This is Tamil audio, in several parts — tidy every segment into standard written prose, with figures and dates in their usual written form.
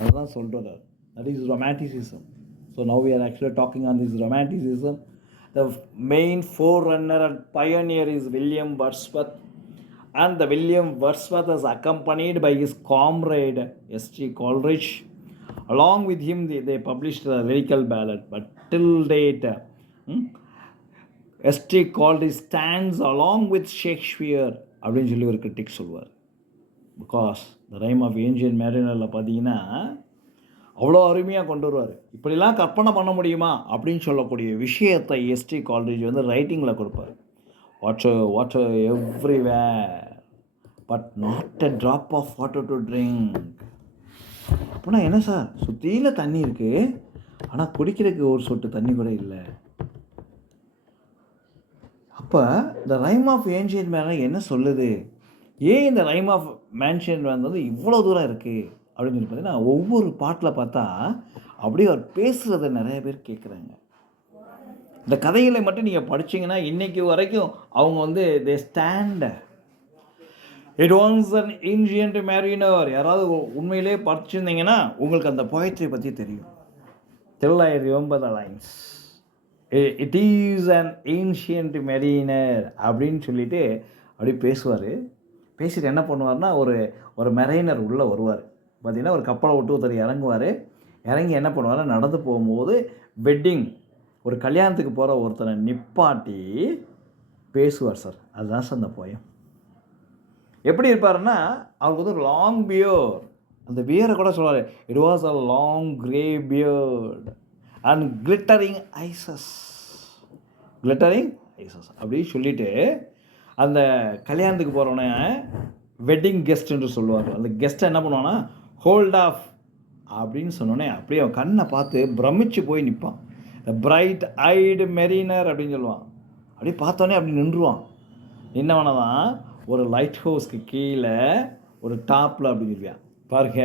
அதுதான் சொல்கிறார். That is romanticism. So now we are actually talking on this romanticism. The main forerunner and pioneer is William Wordsworth, and the William Wordsworth is accompanied by his comrade S.G. Coleridge. Along with him, they published a lyrical ballad. But till date, S.T. Coleridge stands along with Shakespeare அப்படின்னு சொல்லி ஒரு கிரிட்டிக் சொல்லுவார். Because the rime of ancient மேரினரில் பார்த்தீங்கன்னா அவ்வளோ அருமையாக கொண்டு வருவார். இப்படிலாம் கற்பனை பண்ண முடியுமா அப்படின்னு சொல்லக்கூடிய விஷயத்தை எஸ்டி காலேஜ் வந்து ரைட்டிங்கில் கொடுப்பார். Water everywhere but not a drop of water to drink. அப்படின்னா என்ன சார், சுற்றியில் தண்ணி இருக்குது, ஆனால் குடிக்கிறதுக்கு ஒரு சொட்டு தண்ணி கூட இல்லை. அப்போ இந்த ரைம் ஆஃப் ஏன்ஷியன்ட் மேரினர் என்ன சொல்லுது? ஏன் இந்த ரைம் ஆஃப் மேன்ஷியன்ட் வந்து இவ்வளோ தூரம் இருக்குது அப்படின்னு சொல்லி பார்த்தீங்கன்னா, ஒவ்வொரு பாட்டில் பார்த்தா அப்படியே அவர் பேசுகிறத நிறைய பேர் கேட்குறாங்க. இந்த கதைகளை மட்டும் நீங்கள் படிச்சிங்கன்னா இன்றைக்கி வரைக்கும் அவங்க வந்து they stand it once an ancient mariner. யாராவது உண்மையிலே படிச்சிருந்தீங்கன்னா உங்களுக்கு அந்த போயட்ரி பற்றி தெரியும். Till I remember the lines, it is an ancient mariner அப்படின்னு சொல்லிட்டு அப்படி பேசுவார். பேசிட்டு என்ன பண்ணுவார்னா, ஒரு மெரைனர் உள்ளே வருவார். பார்த்திங்கன்னா ஒரு கப்பலை விட்டு ஒருத்தர் இறங்குவார். இறங்கி என்ன பண்ணுவார், நடந்து போகும்போது வெட்டிங் ஒரு கல்யாணத்துக்கு போகிற ஒருத்தரை நிப்பாட்டி பேசுவார் சார். அதுதான் சார் அந்த போயம். எப்படி இருப்பாருன்னா, அவருக்கு வந்து ஒரு லாங் பியர்ட், அந்த பியரை கூட சொல்லுவார், it was a long grey beard and glittering eyes அப்படின்னு சொல்லிட்டு அந்த கல்யாணத்துக்கு போகிறவனே வெட்டிங் கெஸ்ட் என்று சொல்லுவார். அந்த கெஸ்ட்டை என்ன பண்ணுவான்னா, ஹோல்ட் ஆஃப் அப்படின்னு சொன்னோடனே அப்படியே அவன் கண்ணை பார்த்து பிரமிச்சு போய் நிற்பான். த பிரைட் ஐடு மெரினர் அப்படின்னு சொல்லுவான். அப்படியே பார்த்தோன்னே அப்படி நின்றுவான். நின்னவனை தான் ஒரு லைட் ஹவுஸ்க்கு கீழே ஒரு டாப்பில் அப்படின்னு சொல்லுவான். பாருங்க,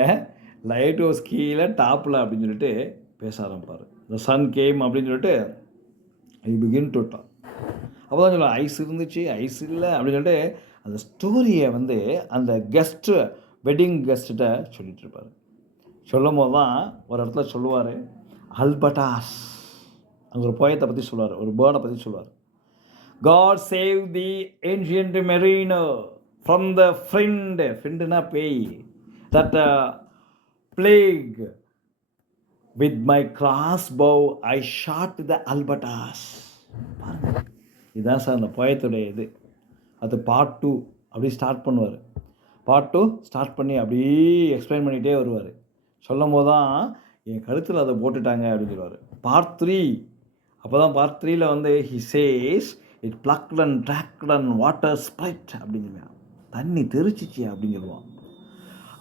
லைட் ஹவுஸ் கீழே டாப்பில் அப்படின்னு சொல்லிட்டு பேச ஆரம்பிப்பார். த சன் கேம் அப்படின்னு சொல்லிட்டு ஐ பிகின் டு டாக். அப்போ தான் சொல்லுவாள், ஐஸ் இருந்துச்சு, ஐஸ் இல்லை அப்படின்னு சொல்லிட்டு அந்த ஸ்டோரியை வந்து அந்த கெஸ்ட்டு வெட்டிங் கெஸ்ட்டுகிட்ட சொல்லிகிட்டு இருப்பார். சொல்லும் போது தான் ஒரு இடத்துல சொல்லுவார், அல்பர்டாஸ், அங்கே ஒரு போயத்தை பற்றி சொல்லுவார், ஒரு பேர்டை பற்றி சொல்லுவார். God save the ancient mariner from the friendனா பேய், that plague with my crossbow I shot the albatross. இதுதான் சார் அந்த போயத்துடைய இது. அது பார்ட் 2 அப்படி ஸ்டார்ட் பண்ணுவார். பார்ட் 2 ஸ்டார்ட் பண்ணி அப்படியே எக்ஸ்பிளைன் பண்ணிகிட்டே வருவார். சொல்லும் போது தான் என் கழுத்தில் அதை போட்டுட்டாங்க அப்படின்னு சொல்லுவார். பார்ட் 3 அப்போ தான் பார்ட் 3ல் வந்து he says it plucked and dragged and water sprite அப்படின்னு சொல்லுவான். தண்ணி தெரிச்சிச்சு அப்படின்னு சொல்லுவான்.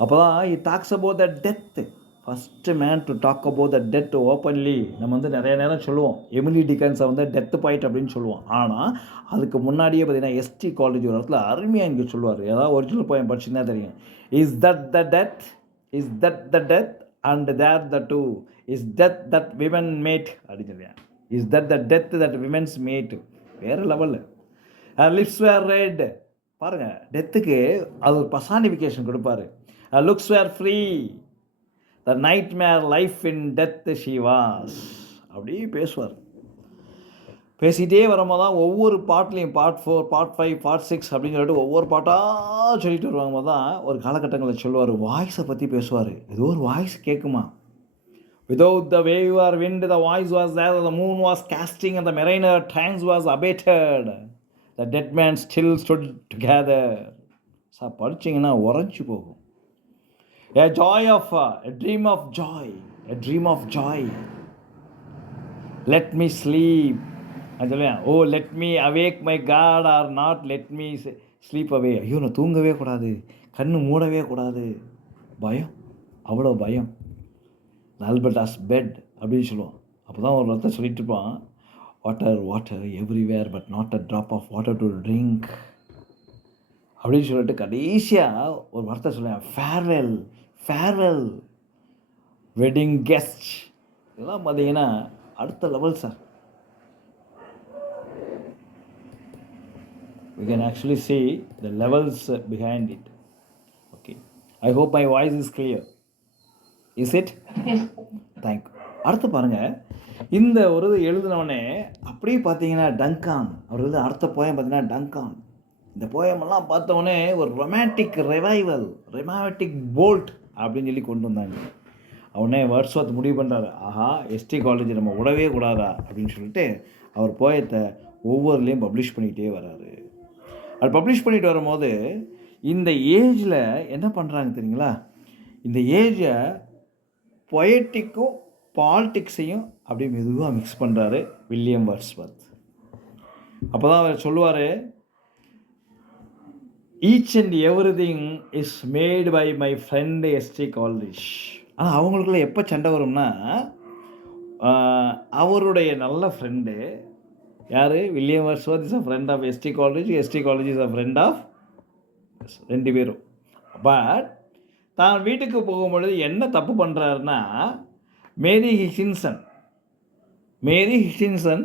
அப்போ தான் it talks about the death. First man to talk about the death openly. நம்ம வந்து நிறைய நேரம் சொல்லுவோம் எமிலி டிக்கன்ஸை வந்து டெத்து பாயிண்ட் அப்படின்னு சொல்லுவோம். ஆனால் அதுக்கு முன்னாடியே பார்த்தீங்கன்னா எஸ்டி காலேஜ் ஒரு இடத்துல அருமையாக இங்கே சொல்லுவார். ஏதாவது ஒரிஜினல் போயம் படிச்சுன்னா தெரியும். Is that the death and there the two is death that women made அப்படின்னு சொல்லுவேன். Is that the death that women's made. வேறு லெவலில் லிப்ஸ் வேர் ரெட். பாருங்கள், டெத்துக்கு அது ஒரு பர்சானிஃபிகேஷன் கொடுப்பாரு. Looks were free, the nightmare life in death she was அப்படி பேசுவார். பேசிகிட்டே வரும்போது தான் ஒவ்வொரு பாட்லேயும் பார்ட் 4, பார்ட் 5, பார்ட் 6 அப்படின்னு சொல்லிட்டு ஒவ்வொரு பாட்டாக சொல்லிட்டு வருவாங்க போது தான் ஒரு காலகட்டங்களில் சொல்லுவார். வாய்ஸை பற்றி பேசுவார். ஏதோ ஒரு வாய்ஸ் கேட்குமா. Without the wave or wind the voice was there, the moon was casting and the mariner times was abated, the dead man still stood together. Sir படிச்சிங்கன்னா உறைஞ்சி போகும். A dream of joy. Let me sleep. Oh, let me awake my God or not let me sleep away. ஐயோ, நான் தூங்கவே கூடாது, கண்ணு மூடவே கூடாது. பயம், அவ்வளோ பயம். ஆல்பர்டாஸ் பெட் அப்படின்னு சொல்லுவான். அப்போ தான் ஒரு வார்த்தை சொல்லிட்டு இருப்பான், water everywhere but not a drop of water to drink அப்படின்னு சொல்லிட்டு கடைசியாக ஒரு வார்த்தை சொல்லுவேன், ஃபேர்வெல் வெட்டிங் கெஸ்ட். இதெல்லாம் பார்த்தீங்கன்னா அடுத்த level sir. We can actually see the levels behind it. Okay, I hope my voice is clear. Is it? Thank you. அடுத்து பாருங்கள், இந்த ஒரு இது எழுதினவனே அப்படியே பார்த்தீங்கன்னா டங்கான் அவர் எழுத அடுத்த போயம் பார்த்தீங்கன்னா டங்கான். இந்த போயமெல்லாம் பார்த்தவொடனே ஒரு ரொமான்டிக் ரிவைவல், ரொமான்டிக் போல்ட் அப்படின்னு சொல்லி கொண்டு வந்தாங்க. அவனே வேர்ட்ஸ்வொர்த் முடிவு பண்ணுறாரு, ஆஹா எஸ்டி காலேஜ் நம்ம விடவே கூடாதா அப்படின்னு சொல்லிட்டு அவர் போயத்தை ஒவ்வொருலேயும் பப்ளிஷ் பண்ணிக்கிட்டே வராரு. அது பப்ளிஷ் பண்ணிட்டு வரும்போது இந்த ஏஜில் என்ன பண்ணுறாங்க தெரியுங்களா, இந்த ஏஜை பொயட்டிக்கும் பாலிட்டிக்ஸையும் அப்படியே மெதுவாக மிக்ஸ் பண்ணுறாரு வில்லியம் வேர்ட்ஸ்வொர்த். அப்போ தான் அவர் சொல்லுவார், each and everything is made by my friend ST Coleridge. ஆனால் அவங்களுக்குள்ள எப்போ சண்டை வரும்னா, அவருடைய நல்ல ஃப்ரெண்டு யார், William Wordsworth is a friend of ST Coleridge, ST Coleridge is a friend of ரெண்டு பேரும். பட் தான் வீட்டுக்கு போகும்பொழுது என்ன தப்பு பண்ணுறாருன்னா, மேரி ஹிச்சின்சன்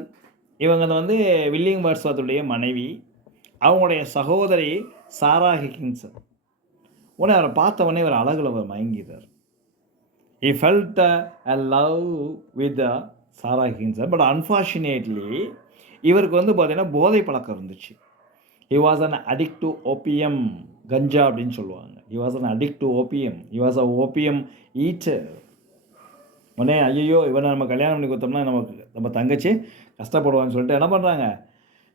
இவங்க வந்து வில்லியம் வேர்ட்ஸ்வொர்த்துடைய மனைவி, அவங்களுடைய சகோதரி சாரா ஹிக்கின்சன். உடனே அவரை பார்த்தவொடனே இவர் அழகில் அவர் மயங்கிட்டார். He felt a love with Sara Higginson. But unfortunately இவருக்கு வந்து பார்த்தீங்கன்னா போதை பழக்கம் இருந்துச்சு. He was an addict to opium, கஞ்சா அப்படின்னு சொல்லுவாங்க. He was an addict to opium. He was a opium eater. உடனே ஐயோ இவனை நம்ம கல்யாணம் பண்ணி கொடுத்தோம்னா நம்ம தங்கச்சி கஷ்டப்படுவான்னு சொல்லிட்டு என்ன பண்ணுறாங்க,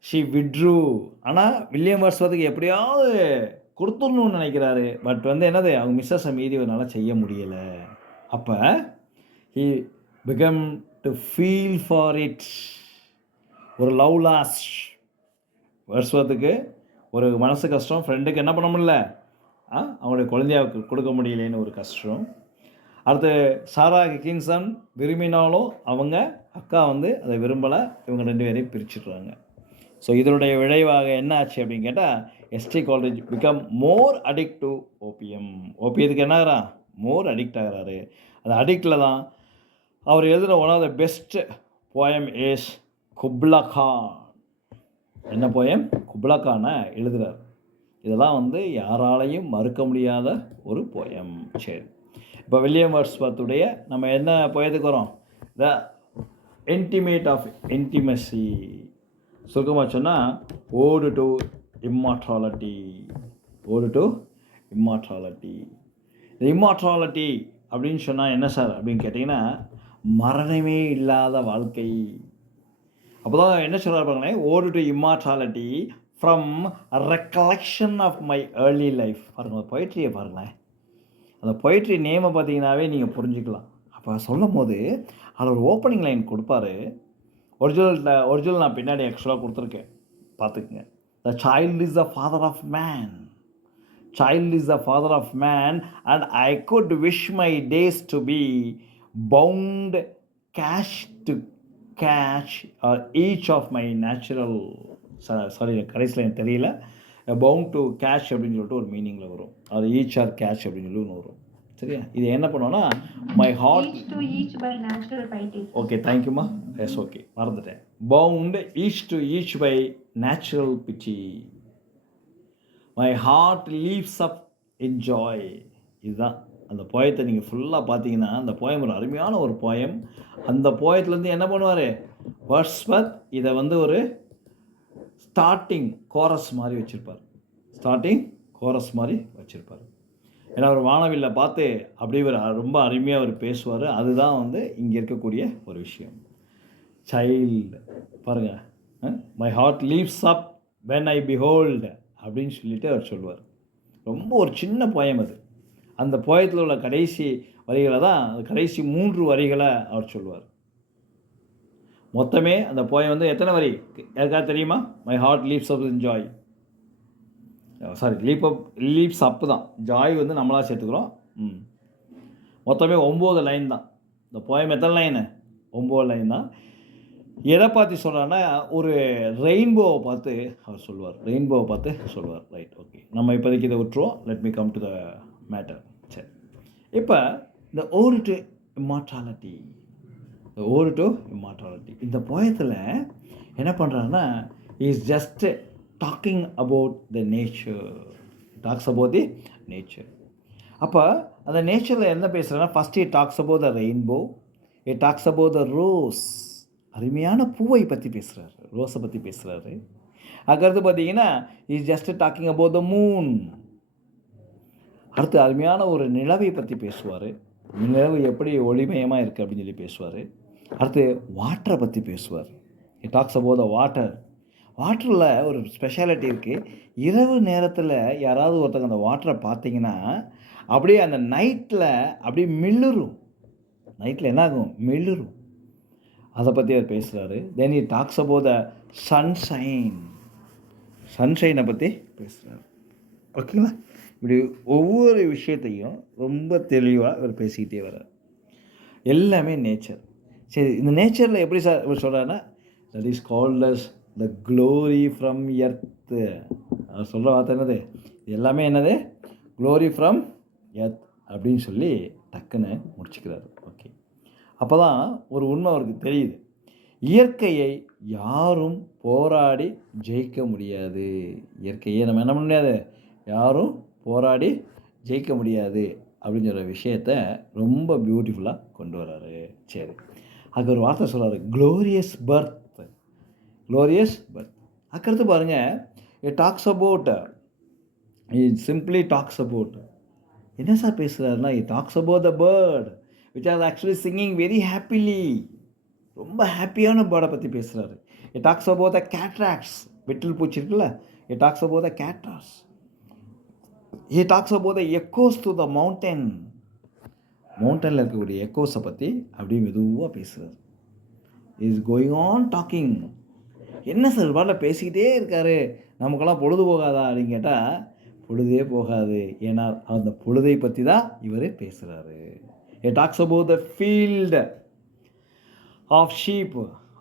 ஷி விட்ரூ. ஆனால் வில்லியம் வேர்ட்ஸ்வொர்த்துக்கு எப்படியாவது கொடுத்துடணும்னு நினைக்கிறாரு. பட் வந்து என்னது, அவங்க மிஸ்ஸஸை மீறி இவனால் செய்ய முடியலை. அப்போ he become to feel for it. ஒரு லவ் லாஸ். வேர்ட்ஸ்வொர்த்துக்கு ஒரு மனசு கஷ்டம், ஃப்ரெண்டுக்கு என்ன பண்ண முடியல, அவங்களுடைய குழந்தையாவுக்கு கொடுக்க முடியலேன்னு ஒரு கஷ்டம். அடுத்து சாரா ஹிக்கின்சன் விரும்பினாலும் அவங்க அக்கா வந்து அதை விரும்பலை, இவங்க ரெண்டு பேரையும் பிரிச்சுடுறாங்க. ஸோ இதனுடைய விளைவாக என்ன ஆச்சு அப்படின்னு கேட்டால், S T college become more addict to opium. ஓபியத்துக்கு என்ன ஆகிறான், மோர் அடிக்ட் ஆகிறாரு. அந்த அடிக்டில் தான் அவர் எழுதின one of the best poem is Kubla Khan. என்ன போயம், குப்லா கானை எழுதுகிறார். இதெல்லாம் வந்து யாராலையும் மறுக்க முடியாத ஒரு போயம். சரி, இப்போ வில்லியம் வேர்ட்ஸ்வொர்த்துடைய நம்ம என்ன போயத்துக்கு வரோம், த இன்டிமேட் ஆஃப் இன்டிமசி. சுருக்கமாக சொன்னால் ஓடு டு இம்மார்டாலிட்டி. ஓடு டு இம்மார்டாலிட்டி. இந்த இம்மார்டாலிட்டி அப்படின்னு சொன்னால் என்ன சார் அப்படின்னு கேட்டிங்கன்னா, மரணமே இல்லாத வாழ்க்கை. அப்போ தான் என்ன சொல்கிறார் பாருங்களேன், ode to immortality from recollection of my early life. பாருங்கள் பொயிட்ரியை பாருங்களேன், அந்த பொயிட்ரி நேமை பார்த்தீங்கன்னாவே நீங்கள் புரிஞ்சுக்கலாம். அப்போ சொல்லும் போது அதில் ஒரு ஓப்பனிங் லைன் கொடுப்பாரு. ஒரிஜினல் நான் பின்னாடி ஆக்சுவலாக கொடுத்துருக்கேன், பார்த்துக்குங்க. The child is the father of man. Child is the father of man, and I could wish my days to be bound cash to cash or each of my natural கடைசியில் எனக்கு தெரியல, பவுண்ட் டு கேஷ் அப்படின்னு சொல்லிட்டு ஒரு மீனிங்கில் வரும். அது ஈச் ஆர் கேஷ் அப்படின்னு சொல்லி ஒன்று வரும். சரியா, இது என்ன பண்ணுவோன்னா மை ஹார்ட் ஓகே தேங்க்யூம்மா. எஸ் ஓகே மறந்துட்டேன். Bound each to each by natural piety. My heart leaves up in joy. இதுதான் அந்த போயத்தை நீங்கள் ஃபுல்லாக பார்த்தீங்கன்னா, அந்த போயம் ஒரு அருமையான ஒரு போயம். அந்த போயத்துலேருந்து என்ன பண்ணுவார் வேர்ட்ஸ்வொர்த், இதை வந்து ஒரு ஸ்டார்டிங் கோரஸ் மாதிரி வச்சுருப்பார். ஏன்னா ஒரு வானவில்லை பார்த்து அப்படியே ஒரு ரொம்ப அருமையாக அவர் பேசுவார். அதுதான் வந்து இங்கே இருக்கக்கூடிய ஒரு விஷயம். சைல்டு பாருங்கள், my heart leaves up when I behold அப்படின்னு சொல்லிட்டு அவர் சொல்லுவார். ரொம்ப ஒரு சின்ன போயம் அது. அந்த போயத்தில் உள்ள கடைசி வரிகளை தான், கடைசி 3 வரிகளை அவர் சொல்லுவார். மொத்தமே அந்த போயம் வந்து எத்தனை வரி யாருக்காவது தெரியுமா? My heart leaves up in joy. Leaps up தான், ஜாய் வந்து நம்மளாக சேர்த்துக்கிறோம். மொத்தமே 9 லைன் தான். இந்த போயம் எத்தனை லைனு? 9 லைன் தான். எதை பார்த்து சொல்கிறான்னா, ஒரு ரெயின்போவை பார்த்து அவர் சொல்லுவார். ரைட், ஓகே, நம்ம இப்போதைக்கு இதை விட்டுருவோம். Let me come to the matter. சரி, இப்போ இந்த ஓடு டு இம்மார்டாலிட்டி. இந்த போயத்தில் என்ன பண்ணுறாருன்னா, is just talking about the nature. அப்போ அந்த நேச்சரில் என்ன பேசுகிறேன்னா, first it talks about the rainbow, it talks about the rose. அருமையான பூவை பற்றி பேசுகிறாரு, ரோஸை பற்றி பேசுகிறாரு. அதுக்கடுத்து பார்த்தீங்கன்னா, is just talking about the moon. அடுத்து அருமையான ஒரு நிலவை பற்றி பேசுவார். நிலவு எப்படி ஒளிமயமாக இருக்குது அப்படின்னு சொல்லி பேசுவார். அடுத்து வாட்டரை பற்றி பேசுவார். It talks about the water. வாட்டரில் ஒரு ஸ்பெஷாலிட்டி இருக்குது. இரவு நேரத்தில் யாராவது ஒருத்தங்க அந்த வாட்டரை பார்த்தீங்கன்னா அப்படியே அந்த நைட்டில் அப்படியே மில்லுரும். நைட்டில் என்ன ஆகும்? மில்லுரும். அதை பற்றி அவர் பேசுகிறாரு. Then it talks about the sunshine. சன்ஷைனை பற்றி பேசுகிறாரு. ஓகேங்களா? இப்படி ஒவ்வொரு விஷயத்தையும் ரொம்ப தெளிவாக அவர் பேசிக்கிட்டே வர்றார். எல்லாமே நேச்சர். சரி, இந்த நேச்சரில் எப்படி சார் இவர் சொல்கிறாருன்னா, that is called as the glory from earth. அவர் சொல்கிற வார்த்தை என்னது? இது எல்லாமே என்னது? க்ளோரி ஃப்ரம் எர்த் அப்படின்னு சொல்லி டக்குன்னு முடிச்சுக்கிறாரு. ஓகே, அப்போ தான் ஒரு உண்மை அவருக்கு தெரியுது. இயற்கையை யாரும் போராடி ஜெயிக்க முடியாது. இயற்கையை நம்ம என்ன பண்ண முடியாது? யாரும் போராடி ஜெயிக்க முடியாது அப்படிங்கிற விஷயத்த ரொம்ப பியூட்டிஃபுல்லாக கொண்டு வர்றாரு. சரி, அதுக்கு ஒரு வார்த்தை சொல்கிறாரு, க்ளோரியஸ் பர்த். Glorious birth. அதுக்கடுத்து பாருங்கள், it talks about, it simply talks about, என்ன சார் பேசுகிறாருன்னா, it talks about the bird which are actually singing very happily. ரொம்ப ஹாப்பியான பேர்டை பற்றி பேசுகிறாரு. It talks about the cataracts. வெட்டில் பூச்சி இருக்குல்ல, it talks about the cataracts. He talks about the echoes to the mountain. மவுண்டனில் இருக்கக்கூடிய எக்கோஸை பற்றி அப்படி மெதுவாக பேசுகிறார். Is going on talking. என்ன சார் பாட்டில் பேசிக்கிட்டே இருக்காரு, நமக்கெல்லாம் பொழுது போகாதா அப்படின்னு கேட்டால் பொழுதே போகாது. ஏன்னா அந்த பொழுதை பற்றி தான் இவர் பேசுகிறாரு. He talks about the field of sheep.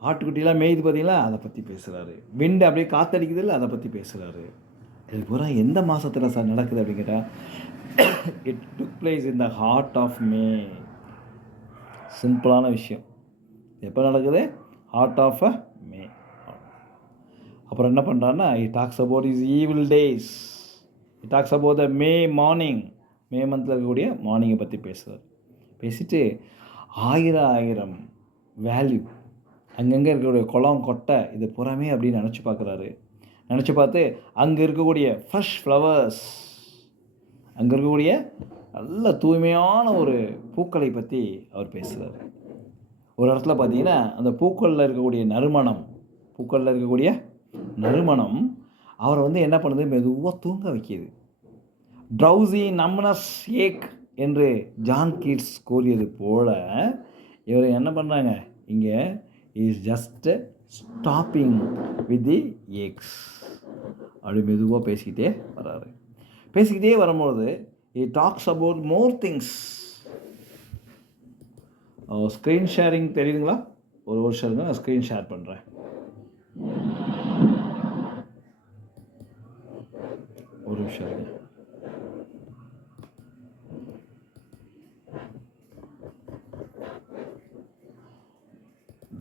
ஆட்டுக்குட்டிலாம் மேய்து பார்த்தீங்களா, அதை பற்றி பேசுகிறாரு. விண்டு அப்படியே காற்றடிக்குது இல்லை, அதை பற்றி பேசுகிறாரு. இது பூரா எந்த மாதத்தில் சார் நடக்குது அப்படின்னு கேட்டால், it took place in the heart of May. சிம்பிளான விஷயம். எப்போ நடக்குது? Heart of May. அப்புறம் என்ன பண்ணுறாருன்னா, it talks about is evil days. It talks about the May morning. May மந்தில் இருக்கக்கூடிய மார்னிங்கை பற்றி பேசுகிறார். பேசிட்டு ஆயிரம் வேல்யூ, அங்கங்கே இருக்கக்கூடிய குளம் கொட்டை இது புறமே அப்படின்னு நினச்சி பார்க்குறாரு. நினச்சி பார்த்து அங்கே இருக்கக்கூடிய ஃப்ரெஷ் ஃப்ளவர்ஸ், அங்கே இருக்கக்கூடிய நல்ல தூய்மையான ஒரு பூக்களை பற்றி அவர் பேசுகிறார். ஒரு இடத்துல பார்த்தீங்கன்னா அந்த பூக்களில் இருக்கக்கூடிய நறுமணம் அவரை வந்து என்ன பண்ணுது? மெதுவாக தூங்க வைக்கிது. ட்ரௌசி நம்னஸ் ஏக் என்று ஜான் கீட்ஸ் கூறியது போல் இவர் என்ன பண்ணுறாங்க? இங்கே is just stopping with the aches. அப்படி மெதுவாக பேசிக்கிட்டே வர்றாரு. பேசிக்கிட்டே வரும்போது he talks about more things. Screen sharing தெரியுதுங்களா? ஒரு வருஷம் இருங்க, நான் ஸ்க்ரீன் ஷேர் பண்ணுறேன். ஒரு நிமிஷம் இருங்க.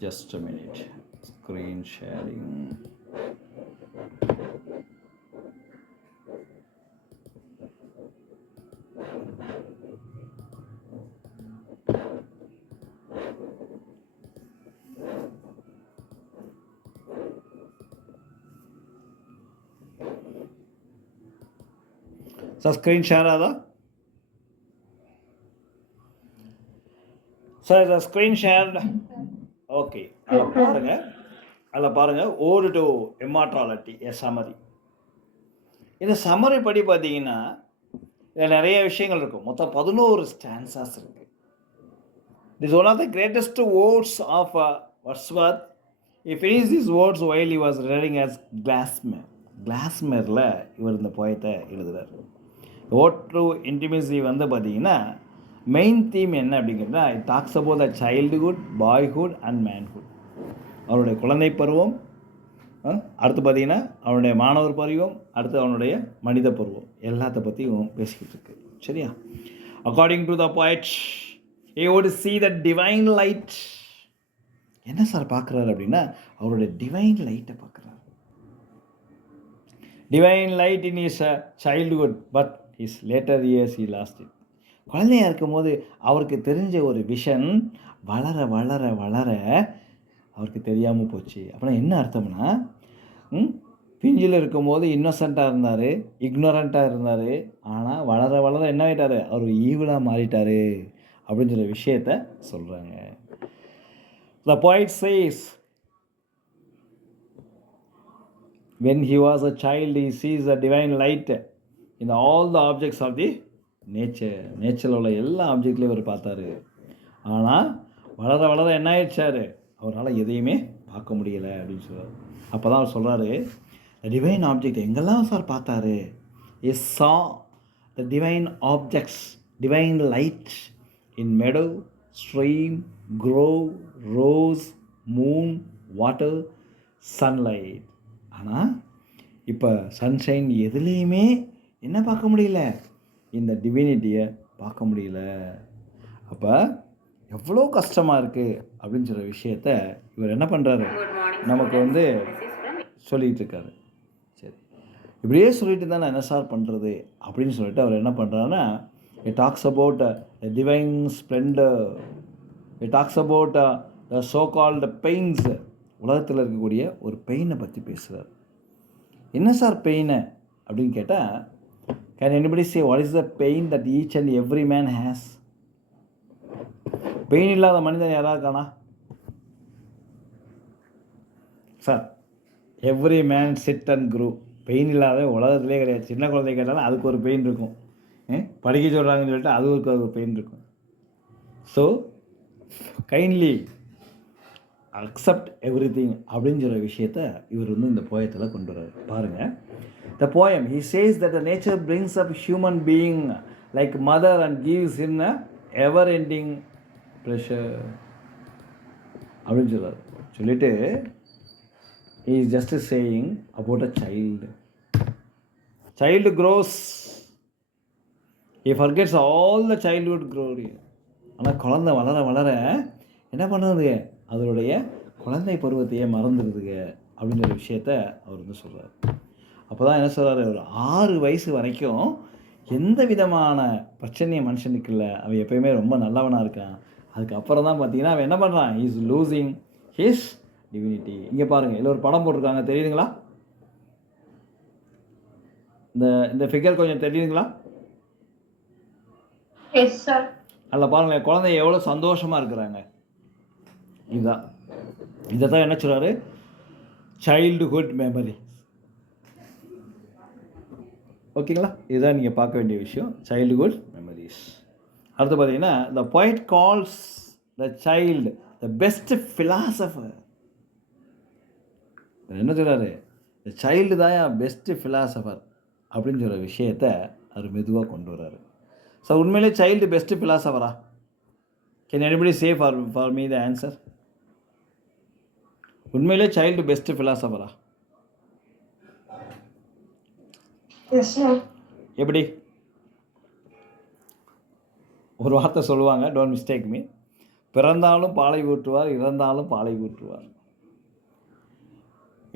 Just a minute. Screen sharing. Sir screen share ஆகுதா சார்? Screen shared. ஓகே, அதில் பாருங்கள் ஓடு டு இம்மார்டாலிட்டி எ சமரி. இந்த சமரி படி பார்த்தீங்கன்னா இதில் நிறைய விஷயங்கள் இருக்கும். மொத்தம் 11 ஸ்டான்சாஸ் இருக்குது. This one of the greatest words of Wordsworth. He finished these words while he was reading as Glasmer. கிளாஸ்மேரில் இவர் இந்த போயத்தை எழுதுகிறார். ஓட் டு இன்டிமேசி வந்து பார்த்தீங்கன்னா மெயின் தீம் என்ன அப்படிங்கிறதுனா, it talks about the childhood, boyhood and manhood. அவனுடைய குழந்தை பருவம், அடுத்து பார்த்தீங்கன்னா அவனுடைய மாணவர் பருவம், அடுத்து அவனுடைய மனித பருவம், எல்லாத்த பற்றியும் பேசிக்கிட்டு இருக்கு. சரியா? According to the poet, he would see the divine light. என்ன சார் பார்க்குறாரு அப்படின்னா, அவருடைய டிவைன் லைட்டை பார்க்குறாரு. Divine light in his childhood, but his later years he lost it. குழந்தையா இருக்கும்போது அவருக்கு தெரிஞ்ச ஒரு விஷன் வளர வளர வளர அவருக்கு தெரியாமல் போச்சு. அப்படின்னா என்ன அர்த்தம்னா, பிஞ்சில் இருக்கும்போது இன்னோசென்ட்டாக இருந்தார், இக்னோரண்ட்டாக இருந்தார். ஆனால் வளர வளர என்ன ஆகிட்டார்? அவர் ஈவிலாக மாறிட்டார் அப்படின்னு சொல்ல விஷயத்த சொல்கிறாங்க. The poet says, when he was a child, he sees a divine light in all the objects of the nature. நேச்சரில் உள்ள எல்லா ஆப்ஜெக்ட்லேயும் அவர் பார்த்தாரு. ஆனால் வளர வளர என்ன ஆயிடுச்சார்? அவரால் எதையுமே பார்க்க முடியலை அப்படின்னு சொல்கிறார். அப்போ தான் அவர் சொல்கிறாரு, டிவைன் ஆப்ஜெக்ட் எங்கெல்லாம் சார் பார்த்தாரு? Is saw the divine objects, divine light in meadow, stream, grove, rose, moon, water, sunlight. ஆனால் இப்போ சன்ஷைன் எதுலேயுமே என்ன பார்க்க முடியல? இந்த டிவினிட்டியை பார்க்க முடியல. அப்போ எவ்வளோ கஷ்டமாக இருக்குது அப்படின்னு சொல்கிற விஷயத்த இவர் என்ன பண்ணுறாரு? நமக்கு சொல்லிகிட்டு இருக்காரு. சரி, இப்படியே சொல்லிட்டு தான் நான் என்ன சார் பண்ணுறது அப்படின்னு சொல்லிட்டு அவர் என்ன பண்ணுறாருன்னா, it talks about divine splendour, it talks about the so called pains. உலகத்தில் இருக்கக்கூடிய ஒரு பெயினை பற்றி பேசுகிறார். என்ன சார் பெயினை அப்படின்னு கேட்டால், can anybody say what is the pain that each and every man has? Pain இல்லாத மனிதன் யாராவது இருக்கானா சார்? Every man sit and grew. Pain இல்லாத உலகத்திலே கிடையாது. சின்ன குழந்தை கேட்டாலும் அதுக்கு ஒரு பெயின் இருக்கும். படிக்க சொல்கிறாங்கன்னு சொல்லிட்டு அதுக்கு ஒரு பெயின் இருக்கும். So kindly accept every thing அப்படின்னு சொல்கிற விஷயத்த இவர் இந்த போயத்தில் கொண்டு வர்றாரு. பாருங்கள், the poem he says that the nature brings up human being like mother and gives him a ever ending pleasure அப்படின்னு சொல்கிறார். சொல்லிட்டு he is just saying about a child. Child grows, he forgets all the childhood glory. ஆனால் குழந்தை வளர வளர என்ன பண்ணுறதுங்க? அதனுடைய குழந்தை பருவத்தையே மறந்துடுதுங்க அப்படின்ற விஷயத்த அவர் சொல்கிறார். அப்போ தான் என்ன சொல்கிறார்? ஒரு 6 வயசு வரைக்கும் எந்த விதமான பிரச்சனையும் மனுஷனுக்கு இல்லை. அவன் எப்போயுமே ரொம்ப நல்லவனாக இருக்கான். அதுக்கப்புறம் தான் பார்த்தீங்கன்னா அவன் என்ன பண்ணுறான்? Is losing his divinity. இங்கே பாருங்கள், இதில் ஒரு படம் போட்டிருக்காங்க, தெரியுதுங்களா? இந்த ஃபிகர் கொஞ்சம் தெரியுதுங்களா? அதில் பாருங்களேன், குழந்தை எவ்வளோ சந்தோஷமாக இருக்கிறாங்க. இதை தான் என்ன சொல்கிறாரு? Childhood memory. ஓகேங்களா? இதுதான் நீங்கள் பார்க்க வேண்டிய விஷயம், சைல்டுஹுட் மெமரிஸ். அடுத்து பார்த்தீங்கன்னா, த poet calls the child the best philosopher. என்ன சொல்கிறாரு? த சைல்டு தான் பெஸ்ட்டு ஃபிலாசபர் அப்படின்னு சொல்கிற விஷயத்த அவர் மெதுவாக கொண்டு வர்றாரு. ஸோ உண்மையிலே சைல்டு பெஸ்ட்டு ஃபிலாசபரா? Can anybody say for me the answer? உண்மையிலே சைல்டு பெஸ்ட்டு ஃபிலாசபரா? எப்படி? ஒரு வார்த்தை சொல்லுவாங்க, டோன்ட் மிஸ்டேக் மீ, பிறந்தாலும் பாலை ஊற்றுவார், இறந்தாலும் பாலை ஊற்றுவார்.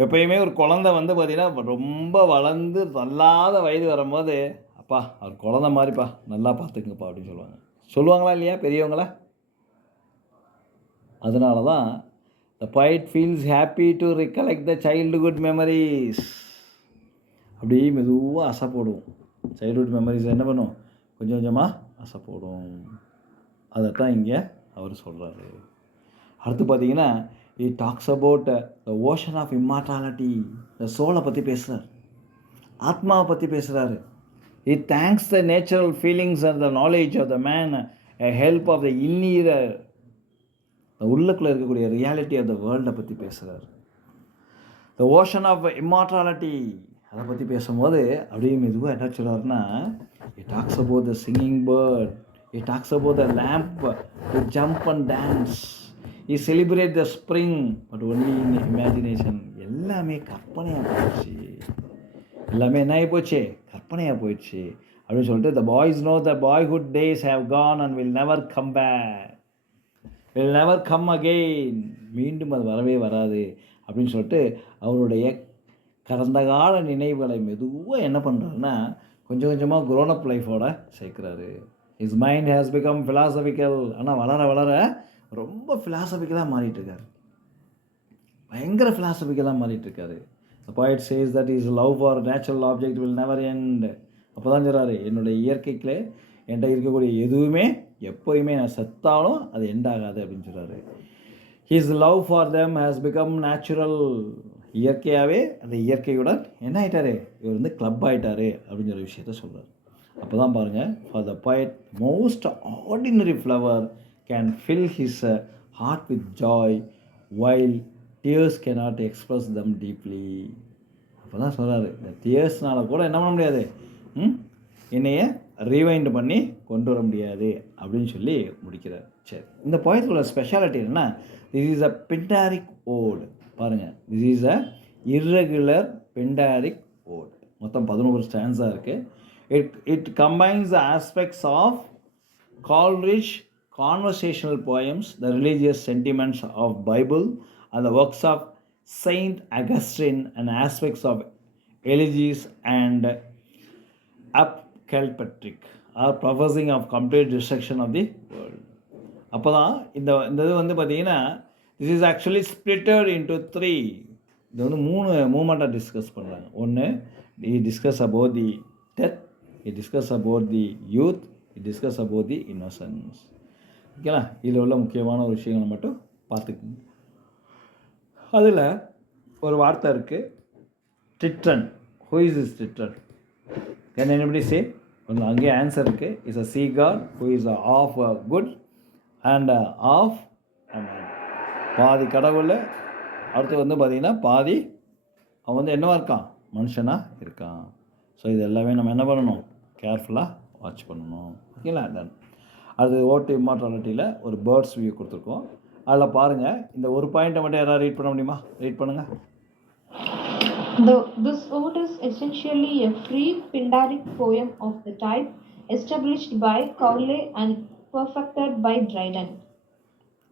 எப்பயுமே ஒரு குழந்தை பார்த்திங்கன்னா ரொம்ப வளர்ந்து நல்லாத வயது வரும்போது, அப்பா அவர் குழந்தை மாதிரிப்பா, நல்லா பார்த்துக்குங்கப்பா அப்படின்னு சொல்லுவாங்களா இல்லையா பெரியவங்களா? அதனால தான் the poet feels happy to recollect the childhood memories. அப்படியே மெதுவாக அசை போடும். சைல்ட்ஹுட் மெமரிஸ் என்ன பண்ணும்? கொஞ்சம் கொஞ்சமாக அசை போடும். அதைத்தான் இங்கே அவர் சொல்கிறாரு. அடுத்து பார்த்தீங்கன்னா, he talks about the ocean of immortality. the soul பற்றி பேசுகிறார், ஆத்மாவை பற்றி பேசுகிறாரு. he thanks the natural feelings and the knowledge of the man, a help of the inner, உள்ளுக்குள்ளே இருக்கக்கூடிய ரியாலிட்டி ஆஃப் த வேர்ல்டை பற்றி பேசுகிறார். த ஓஷன் ஆஃப் இம்மார்டாலிட்டி அதை பற்றி பேசும்போது அப்படியே மெதுவாக என்ன சொல்கிறாருன்னா, it talks about the singing bird, it talks about the lamb to jump and dance, இ celebrate the spring but only in imagination. எல்லாமே கற்பனையாக போயிடுச்சு, எல்லாமே என்ன ஆகி போச்சு? கற்பனையாக போயிடுச்சு அப்படின்னு சொல்லிட்டு, the boys know the boyhood days have gone and will never come back, will never come again. மீண்டும் அது வரவே வராது அப்படின்னு சொல்லிட்டு அவருடைய கடந்த கால நினைவுகளை மெதுவாக என்ன பண்ணுறாருன்னா கொஞ்சம் கொஞ்சமாக க்ரோனப் லைஃபோட சேர்க்குறாரு. his mind has become philosophical. ஆனால் வளர வளர ரொம்ப ஃபிலாசபிக்கலாக மாறிட்டு இருக்காரு, பயங்கர ஃபிலாசபிக்கலாக மாறிட்டு இருக்காரு. The poet says that his love for natural object will never end. அப்போ தான் சொல்கிறாரு, என்னுடைய இயற்கைக்குள்ளே என்கிட்ட இருக்கக்கூடிய எதுவுமே எப்போயுமே நான் செத்தாலும் அது எண்ட் ஆகாது அப்படின்னு சொல்கிறாரு. His love for them has become natural. இயற்கையாகவே அந்த இயற்கையுடன் என்ன ஆகிட்டாரு, இவர் வந்து கிளப் ஆகிட்டாரு அப்படிங்கிற விஷயத்த சொல்கிறார். அப்போ தான் பாருங்கள், for the poet most ordinary flower can fill his heart with joy while tears cannot express them deeply. அப்போ தான் சொல்கிறாரு, இந்த டியர்ஸ்னால கூட என்ன பண்ண முடியாது, என்னைய ரீவைண்ட் பண்ணி கொண்டு வர முடியாது அப்படின்னு சொல்லி முடிக்கிறார். சரி, இந்த போயத்தோட ஸ்பெஷாலிட்டி என்னென்னா, this is a Pindaric ode. பாருங்கள், this is a irregular Pindaric ode. மொத்தம் 11 ஸ்டான்ஸாக இருக்குது. It combines the aspects of Coleridge conversational poems, the religious sentiments of Bible, and the works of Saint Augustine, and aspects of elegies and apocryptic, or professing of complete destruction of the world. அப்போ தான் இந்த இது வந்து பார்த்தீங்கன்னா, this is actually splitted into 3. இது வந்து 3 மூமெண்ட்டாக டிஸ்கஸ் பண்ணுறாங்க. ஒன்று, he discuss about the death, he discuss about the youth, he discuss about the innocence. ஓகேங்களா? இதில் உள்ள முக்கியமான ஒரு விஷயங்களை மட்டும் பார்த்துக்குங்க. அதில் ஒரு வார்த்தை இருக்குது, டிட்ரன். ஹூ இஸ் இஸ் டிட்ரன்? Can anybody say? ஒன்று அங்கேயே ஆன்சர் இருக்குது. Is a seeker who is half good and half பாதி கடவுள். அடுத்து வந்து பார்த்திங்கன்னா பாதி அவன் வந்து என்னவா இருக்கான், மனுஷனாக இருக்கான். ஸோ இது எல்லாமே நம்ம என்ன பண்ணணும், கேர்ஃபுல்லாக வாட்ச் பண்ணணும். ஓகேங்களா? டன். அது ஓட்டு இம்மார்டாலிட்டியில் ஒரு பேர்ட்ஸ் வியூ கொடுத்துருக்கோம். அதில் பாருங்கள், இந்த ஒரு பாயிண்ட்டை மட்டும் யாராவது ரீட் பண்ண முடியுமா? ரீட் பண்ணுங்கள். This ode is essentially a free Pindaric poem of the type established by Cowley and perfected by Dryden.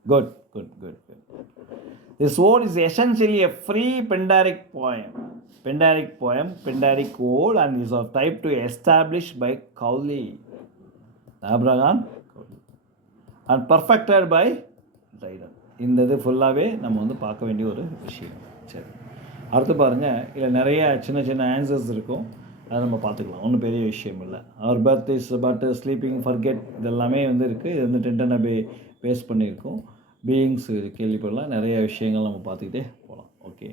Good. This ode is essentially a free Pindaric poem, Pindaric ode, and is of type to established by Cowley, Abraham, and perfected by Dryden. இந்த இது ஃபுல்லாகவே நம்ம வந்து பார்க்க வேண்டிய ஒரு விஷயம். சரி, அடுத்து பாருங்கள், இதில் நிறைய சின்ன சின்ன ஆன்சர்ஸ் இருக்கும், அதை நம்ம பார்த்துக்கலாம். ஒன்றும் பெரிய விஷயம் இல்லை. அவர் birth is but sleeping forget, இதெல்லாமே வந்து இருக்குது. இது வந்து டென்டனை பேஸ் பண்ணியிருக்கோம். பீயிங்ஸ் கேள்விப்படலாம். நிறைய விஷயங்கள் நம்ம பார்த்துக்கிட்டே போகலாம். ஓகே,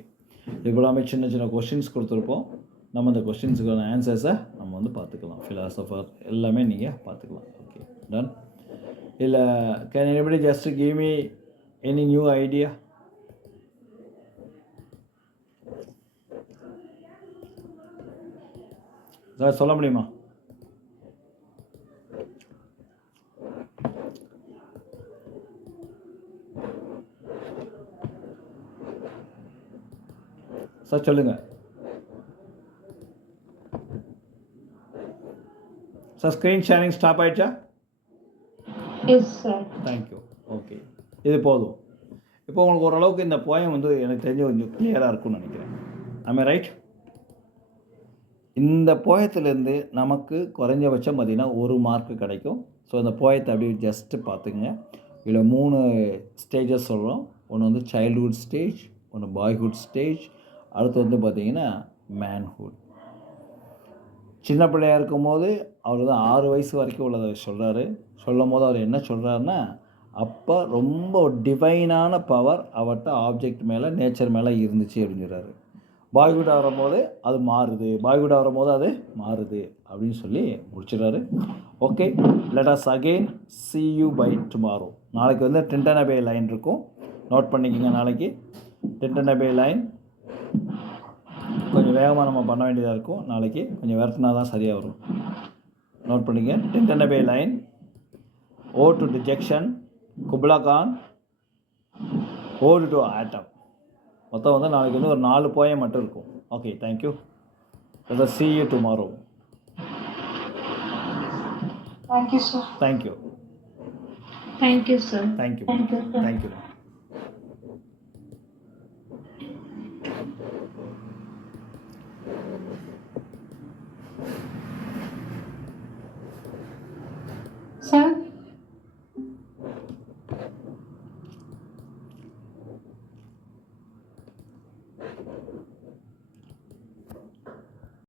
இது எல்லாமே சின்ன சின்ன கொஸ்டின்ஸ் கொடுத்துருப்போம். நம்ம அந்த கொஸ்டின்ஸுக்கான ஆன்சர்ஸை நம்ம வந்து பார்த்துக்கலாம். ஃபிலாசபர் எல்லாமே நீங்கள் பார்த்துக்கலாம். Okay, done. இல்லை, can anybody just give me any new idea? Sir சொல்ல முடியுமா? சார் சொல்லுங்கள். சார் ஸ்க்ரீன் ஷேரிங் ஸ்டாப் ஆயிடுச்சா? Yes sir. தேங்க்யூ. ஓகே, இது போதும். இப்போ உங்களுக்கு ஓரளவுக்கு இந்த போயம் வந்து எனக்கு தெரிஞ்சு கொஞ்சம் கிளியராக இருக்கும்னு நினைக்கிறேன். ஆமே ரைட்? இந்த போயத்துலேருந்து நமக்கு குறைஞ்சபட்சம் பார்த்திங்கன்னா 1 மார்க்கு கிடைக்கும். ஸோ இந்த போயத்தை அப்படியே ஜஸ்ட்டு பார்த்துங்க. இதில் 3 ஸ்டேஜஸ் சொல்கிறோம். ஒன்று வந்து சைல்ட்ஹுட் ஸ்டேஜ், ஒன்று பாய்ஹுட் ஸ்டேஜ், அடுத்து வந்து பார்த்திங்கன்னா மேன்ஹுட். சின்ன பிள்ளையாக இருக்கும்போது அவர் தான் 6 வயசு வரைக்கும் உள்ளதை சொல்கிறாரு. சொல்லும் போது அவர் என்ன சொல்கிறாருன்னா, அப்போ ரொம்ப டிவைனான பவர் அவர்கிட்ட ஆப்ஜெக்ட் மேலே, நேச்சர் மேலே இருந்துச்சு அப்படின்னு சொல்கிறாரு. பாய்குட் ஆகும்போது அது மாறுது, அப்படின்னு சொல்லி முடிச்சிடறாரு. Okay, let us again see you by tomorrow. நாளைக்கு வந்து டென்டனபே லைன் இருக்கும், நோட் பண்ணிக்கோங்க. நாளைக்கு டென்டனபே லைன் கொஞ்சம் வேகமாக நம்ம பண்ண வேண்டியதாக இருக்கும். நாளைக்கு கொஞ்சம் விரட்டினா தான் சரியாக வரும். நோட் பண்ணிக்க. Tintern Abbey line, ode to dejection, Kubla Khan, ode to ஆட்டம். மொத்தம் வந்து நாளைக்கு வந்து ஒரு 4 போயம் மட்டும் இருக்கும். Okay, thank you. let us see you tomorrow. Thank you, sir. Thank you. Thank you, sir. Thank you. Thank you, sir. Thank you.